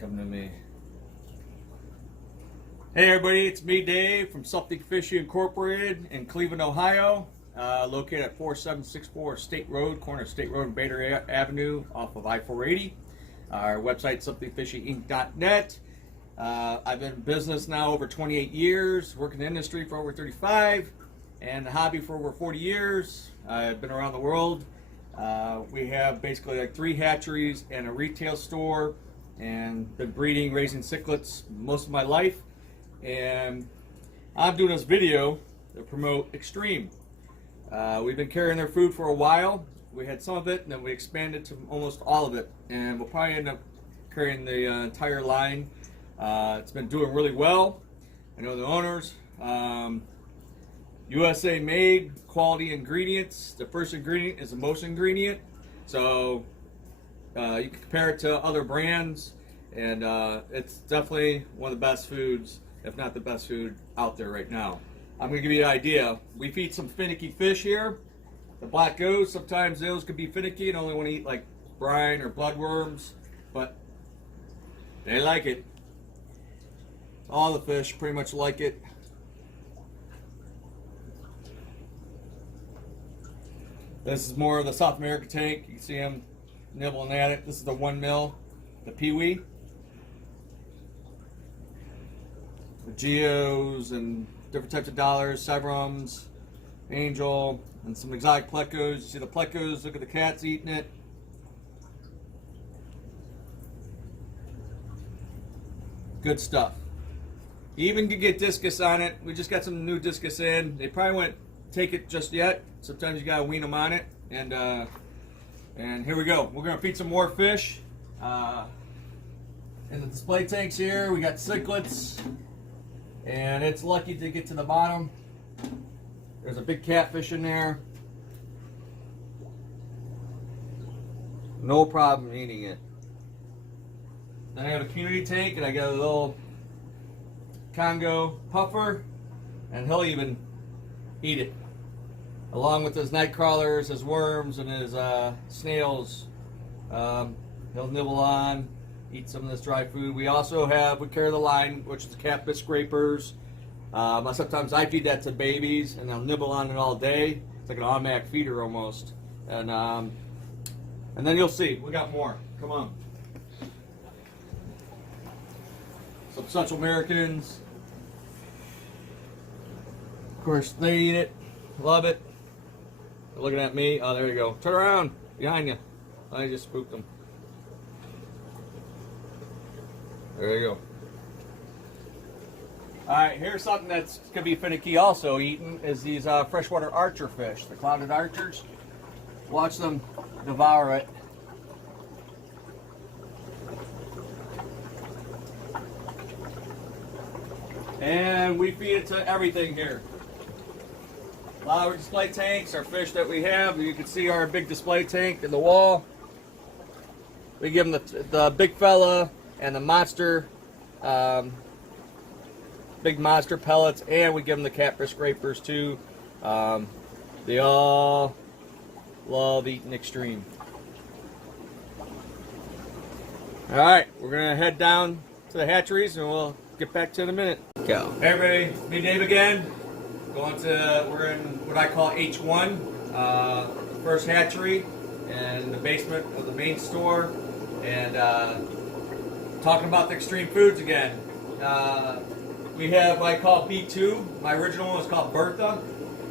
Come to me. Hey everybody, it's me Dave from Something Fishy Incorporated in Cleveland, Ohio, located at 4764 State Road, corner of State Road and Bader Avenue off of I-480. Our website somethingfishyinc.net. I've been in business now over 28 years, worked in the industry for over 35, and the hobby for over 40 years. I've been around the world. We have basically like 3 hatcheries and a retail store, and been breeding, raising cichlids most of my life. And I'm doing this video to promote Xtreme. We've been carrying their food for a while. We had some of it, and then we expanded to almost all of it, and we'll probably end up carrying the entire line. It's been doing really well. I know the owners. USA made, quality ingredients. The first ingredient is the most ingredient, so you can compare it to other brands, and it's definitely one of the best foods, if not the best food out there right now. I'm going to give you an idea. We feed some finicky fish here. The black ghosts, sometimes those could be finicky and only want to eat like brine or bloodworms, but they like it. All the fish pretty much like it. This is more of the South American tank. You can see them nibbling at it. This is the 1 mil, the peewee. The geos and different types of dollars, severums, angel, and some exotic plecos. You see the plecos, look at the cats eating it. Good stuff. You even can get discus on it. We just got some new discus in. They probably won't take it just yet. Sometimes you gotta wean them on it. And here we go. We're gonna feed some more fish. In the display tanks here, we got cichlids. And it's lucky to get to the bottom. There's a big catfish in there. No problem eating it. Then I have a community tank, and I got a little Congo puffer, and he'll even eat it, along with his night crawlers, his worms, and his snails. He'll nibble on, eat some of this dry food. We also carry the line, which is catfish scrapers. Sometimes I feed that to babies, and they'll nibble on it all day. It's like an automatic feeder almost. And then you'll see, we got more. Come on. Some Central Americans. Of course, they eat it, love it. They're looking at me. Oh, there you go. Turn around, behind you. I just spooked them. There you go. Alright, here's something that's going to be finicky also eaten, is these freshwater archer fish, the clouded archers. Watch them devour it. And we feed it to everything here. A lot of our display tanks, our fish that we have, you can see our big display tank in the wall. We give them the big fella and the monster, big monster pellets, and we give them the catfish scrapers too. They all love eating Xtreme. Alright, we're going to head down to the hatcheries and we'll get back to it in a minute. Go. Hey everybody, it's me Dave again. We're in what I call H1, first hatchery, and in the basement of the main store, and talking about the Xtreme Foods again. We have what I call B2. My original one was called Bertha,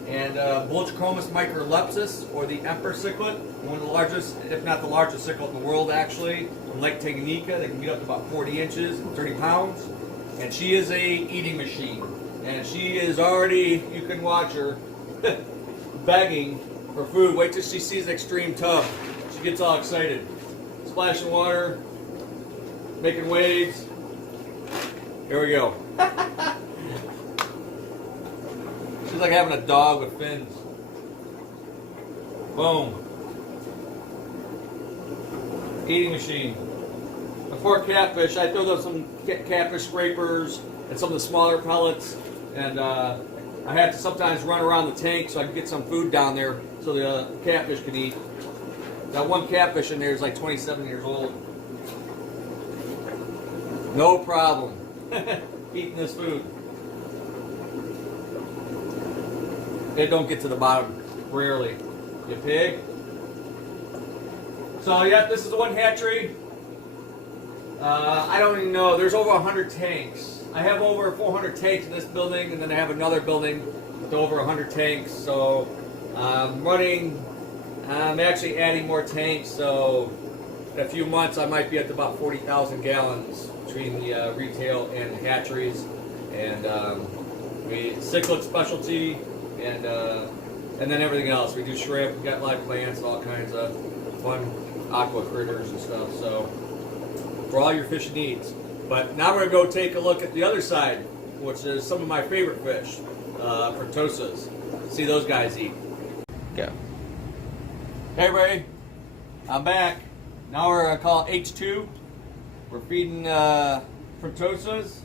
and Bulgicromis microlepsis, or the emperor cichlid, one of the largest, if not the largest cichlid in the world actually, from Lake Tanganyika. They can get up to about 40 inches and 30 pounds. And she is a eating machine. And she is already, you can watch her, begging for food. Wait till she sees the Xtreme tub. She gets all excited. Splashing water, making waves. Here we go. She's like having a dog with fins. Boom. Eating machine. Before catfish, I throw them some catfish scrapers and some of the smaller pellets, and I have to sometimes run around the tank so I can get some food down there so the catfish can eat. That one catfish in there is like 27 years old. No problem eating this food. They don't get to the bottom, rarely. You pig. So yeah, this is the one hatchery. I don't even know, there's over 100 tanks. I have over 400 tanks in this building, and then I have another building with over 100 tanks. So I'm actually adding more tanks, so in a few months I might be at about 40,000 gallons between the retail and hatcheries, and we cichlid specialty, and then everything else. We do shrimp, we got live plants, all kinds of fun aqua critters and stuff, so for all your fish needs. But now we're going to go take a look at the other side, which is some of my favorite fish, Fritosas. See those guys eat. Go. Hey everybody, I'm back. Now we're going to call H2. We're feeding Fritosas.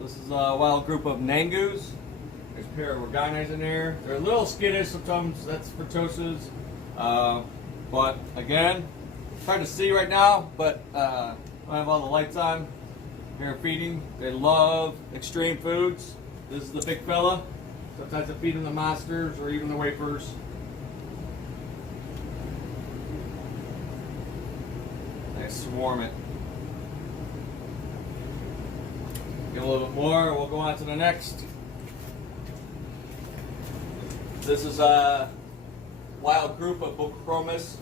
This is a wild group of Nangus. There's a pair of Organis in there. They're a little skittish sometimes, that's Fritosas. But again, it's hard to see right now, but I have all the lights on. Here feeding. They love Xtreme Foods. This is the big fella. Sometimes I feed them the monsters or even the wafers. I swarm it. Get a little bit more, we'll go on to the next. This is a wild group of Bochromis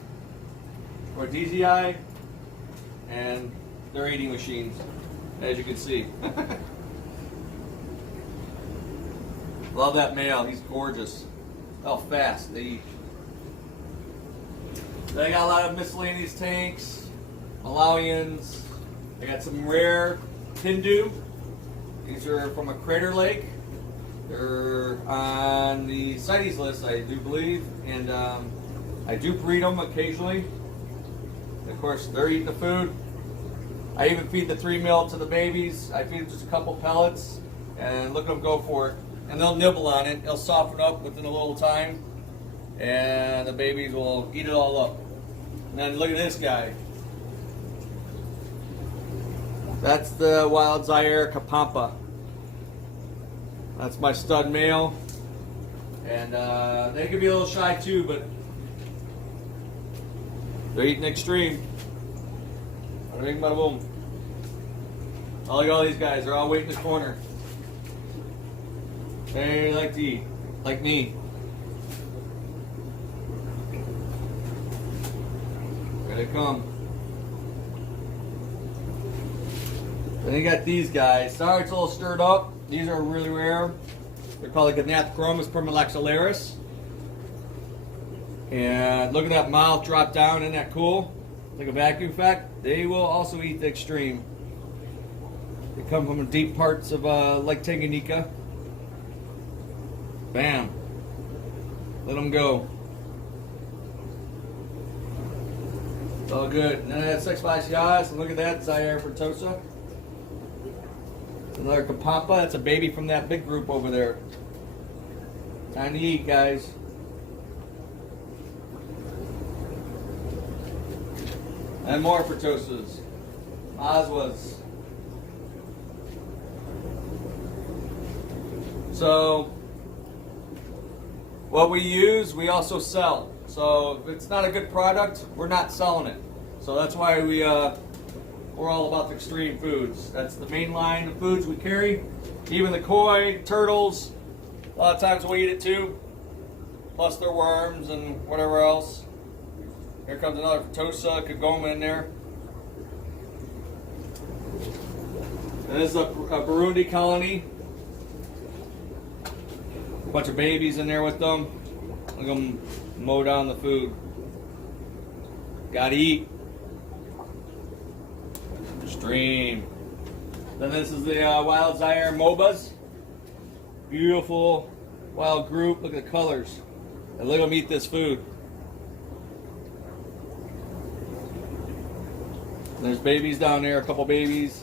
or DZI, and they're eating machines, as you can see. Love that male, he's gorgeous. How fast they eat. They got a lot of miscellaneous tanks, Malawians. They got some rare Hindu. These are from a crater lake. They're on the CITES list, I do believe, and I do breed them occasionally. Of course, they're eating the food. I even feed the 3 mil to the babies. I feed them just a couple pellets, and look at them go for it. And they'll nibble on it. They'll soften up within a little time, and the babies will eat it all up. And then look at this guy. That's the wild Zaire Kapampa. That's my stud male, and they can be a little shy too, but they're eating Xtreme. Bada bing, bada boom. Oh, look at all these guys, they're all waiting in the corner. They like to eat, like me. Here they come. Then you got these guys. Sorry it's a little stirred up. These are really rare. They're called Gnathchromis permalaxolaris. And look at that mouth drop down, isn't that cool? Like a vacuum effect. They will also eat the Xtreme. They come from the deep parts of Lake Tanganyika. Bam. Let them go. It's all good. And then that's 6 glacialis. And look at that, Zaire Fritosa. Another Kapampa, that's a baby from that big group over there. Time to eat, guys. And more Fritosas. Oswas. So, what we use, we also sell. So, if it's not a good product, we're not selling it. So that's why we're all about the Xtreme Foods. That's the main line of foods we carry. Even the koi, turtles, a lot of times we eat it too. Plus their worms and whatever else. Here comes another Fritosa, Kagoma in there. And this is a Burundi colony. A bunch of babies in there with them. Look at them mow down the food. Gotta eat. Xtreme. Then this is the wild Zaire Mobas. Beautiful wild group. Look at the colors. And let them eat this food. And there's babies down there, a couple babies.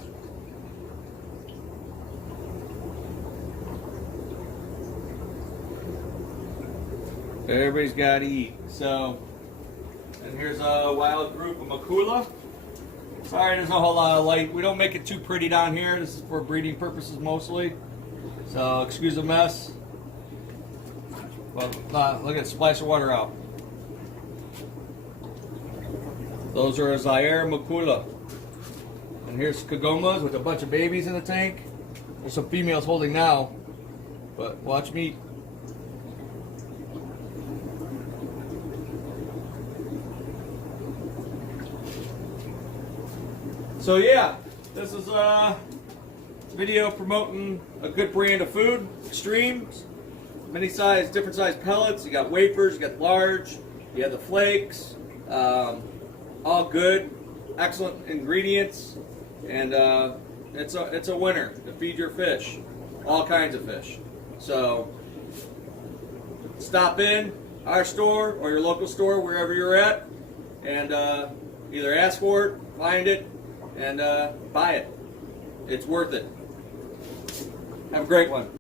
Everybody's got to eat. So, and here's a wild group of Makula. Sorry, there's not a whole lot of light. We don't make it too pretty down here. This is for breeding purposes mostly. So excuse the mess. But look at splash of water out. Those are Zaire Macula. And here's Kagomas with a bunch of babies in the tank. There's some females holding now, but watch me. So yeah, this is a video promoting a good brand of food, Xtreme. Many size, different size pellets. You got wafers, you got large, you have the flakes. All good, excellent ingredients, and it's a winner to feed your fish, all kinds of fish. So stop in our store or your local store, wherever you're at, and either ask for it, find it, and buy it. It's worth it. Have a great one.